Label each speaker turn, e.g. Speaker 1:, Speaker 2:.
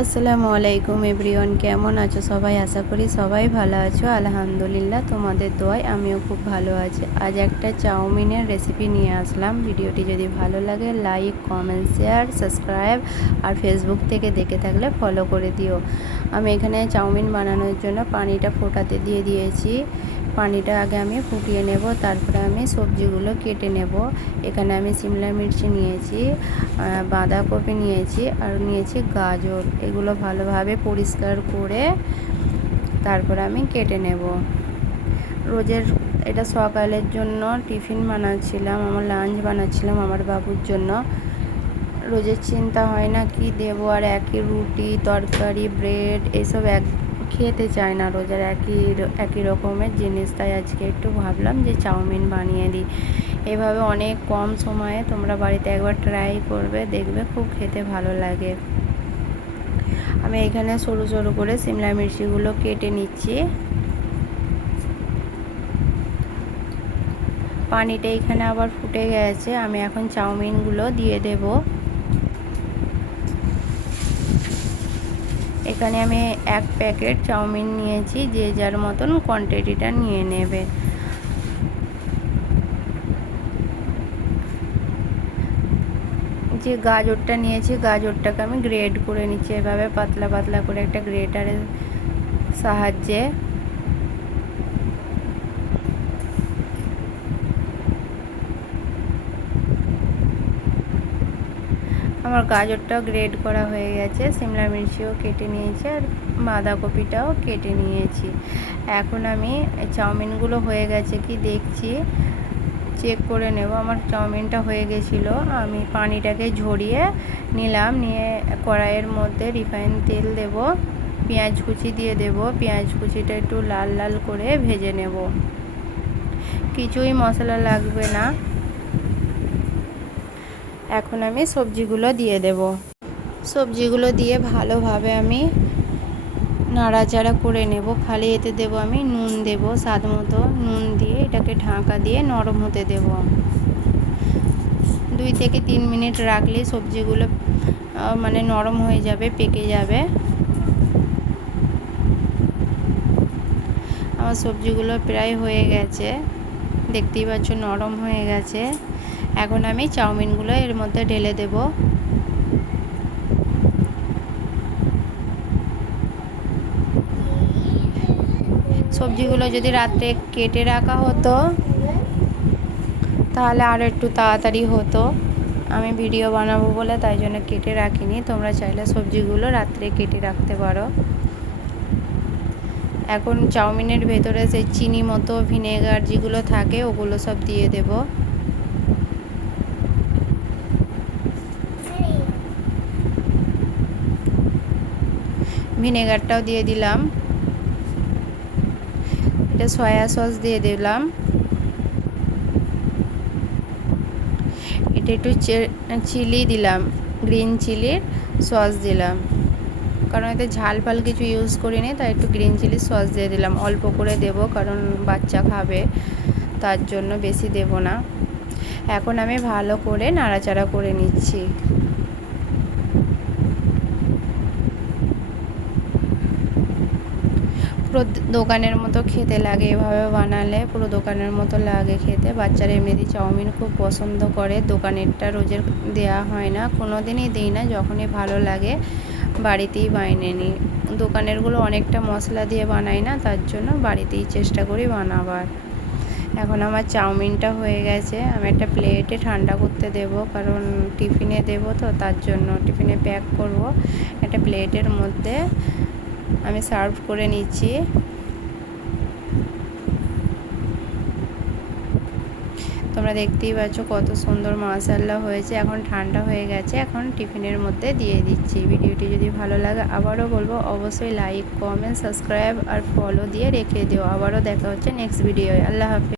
Speaker 1: আসসালামু আলাইকুম এভরিওয়ান, কেমন আছো সবাই? আশা করি সবাই ভালো আছো। আলহামদুলিল্লাহ, তোমাদের দোয়ায় আমিও খুব ভালো আছি। আজ একটা চাউমিনের রেসিপি নিয়ে আসলাম। ভিডিওটি যদি ভালো লাগে লাইক কমেন্ট শেয়ার সাবস্ক্রাইব আর ফেসবুক থেকে দেখে থাকলে ফলো করে দিও। আমি এখানে চাউমিন বানানোর জন্য পানিটা ফোটাতে দিয়ে দিয়েছি। পানিটা আগে আমি ফুটিয়ে নেব, তারপরে আমি সবজিগুলো কেটে নেব। এখানে আমি সিমলা মির্চি নিয়েছি বাঁধাকপি নিয়েছি, আর নিয়েছি গাজর। এগুলো ভালোভাবে পরিষ্কার করে তারপরে আমি কেটে নেব। রোজের, এটা সকালের জন্য টিফিন বানাচ্ছিলাম, আমার লাঞ্চ বানাচ্ছিলাম আমার বাবুর জন্য। রোজের চিন্তা হয় না কি দেবো, আর একই রুটি, তরকারি, ব্রেড, এসব এক খেতে চায় না রোজার একই একই রকমের জিনিস। তাই আজকে একটু ভাবলাম যে চাউমিন বানিয়ে দিই। এভাবে অনেক কম সময়ে তোমরা বাড়িতে একবার ট্রাই করবে, দেখবে খুব খেতে ভালো লাগে। আমি এখানে সরু সরু করে সিমলা মির্চিগুলো কেটে নিচ্ছি। পানিটা এখানে আবার ফুটে গেছে, আমি এখন চাউমিনগুলো দিয়ে দেবো। এখানে আমি এক প্যাকেট চাউমিন নিয়েছি, যে যার মতন কোয়ান্টিটিটা নিয়ে নেবে। যে গাজরটা নিয়েছি, গাজরটাকে আমি গ্রেড করে নিচ্ছি। এভাবে পাতলা পাতলা করে একটা গ্রেটারের সাহায্যে আমার গাজরটাও গ্রেড করা হয়ে গেছে সিমলা মির্চিও কেটে নিয়েছি আর বাঁধাকপিটাও কেটে নিয়েছি। এখন আমি চাউমিনগুলো হয়ে গেছে কি দেখছি চেক করে নেব। আমার চাউমিনটা হয়ে গেছিল, আমি পানিটাকে ঝরিয়ে নিলাম, নিয়ে কড়াইয়ের মধ্যে রিফাইন তেল দেব, পেঁয়াজ কুচি দিয়ে দেব, পেঁয়াজ কুচিটা একটু লাল লাল করে ভেজে নেব। কিছুই মশলা লাগবে না। এখন আমি সবজিগুলো দিয়ে দেব। সবজিগুলো দিয়ে ভালোভাবে আমি নাড়াচাড়া করে নেব। খালি এতে দেব আমি নুন দেব, স্বাদ মতো নুন দিয়ে এটাকে ঢাকা দিয়ে নরম হতে দেব। দুই থেকে তিন মিনিট রাখলে সবজিগুলো মানে নরম হয়ে যাবে, পেকে যাবে। আমার সবজিগুলো প্রায় হয়ে গেছে। দেখতেই পাচ্ছ নরম হয়ে গেছে। এখন আমি চাউমিনগুলো এর মধ্যে ঢেলে দেব। সবজিগুলো যদি রাত্রে কেটে রাখা হতো, তাহলে আর একটু তাড়াতাড়ি হতো। আমি ভিডিও বানাবো বলে তাই জন্য কেটে রাখিনি। তোমরা চাইলে সবজিগুলো রাত্রে কেটে রাখতে পারো। এখন চাউমিনের ভেতরে সেই চিনি মতো ভিনেগার যেগুলো থাকে, ওগুলো সব দিয়ে দেবো। ভিনেগারটাও দিয়ে দিলাম। এটা সয়া সস দিয়ে দিলাম। এটা একটু চিলি দিলাম, গ্রিন চিলির সস দিলাম। কারণ এতে ঝাল ফাল কিছু ইউজ করিনি, তাই একটু গ্রিন চিলি সস দিয়ে দিলাম। অল্প করে দেব, কারণ বাচ্চা খাবে, তার জন্য বেশি দেব না। এখন আমি ভালো করে নাড়াচাড়া করে নিচ্ছি। পুরো দোকানের মতো খেতে লাগে এভাবে বানালে, পুরো দোকানের মতো লাগে খেতে। বাচ্চারা এমনিতেই চাউমিন খুব পছন্দ করে, দোকানেরটা রোজের দেওয়া হয় না কোনো দিনই দিই না, যখনই ভালো লাগে বাড়িতেই বানিয়ে নিই। দোকানেরগুলো অনেকটা মশলা দিয়ে বানাই না, তার জন্য বাড়িতেই চেষ্টা করি বানাবার। এখন আমার চাউমিনটা হয়ে গেছে, আমি একটা প্লেটে ঠান্ডা করতে দেব, কারণ টিফিনে দেব তো, তার জন্য টিফিনে প্যাক করব। একটা প্লেটের মধ্যে আমি সার্ভ করে নিচ্ছি। তোমরা দেখতেই পাচ্ছ কত সুন্দর মাসাল্লা হয়েছে। এখন ঠান্ডা হয়ে গেছে, এখন টিফিনের মধ্যে দিয়ে দিচ্ছি। ভিডিওটি যদি ভালো লাগে আবারও বলব, অবশ্যই লাইক, কমেন্ট, সাবস্ক্রাইব আর ফলো দিয়ে রেখে দিও। আবারও দেখা হচ্ছে নেক্সট ভিডিও আল্লাহ হাফিজ।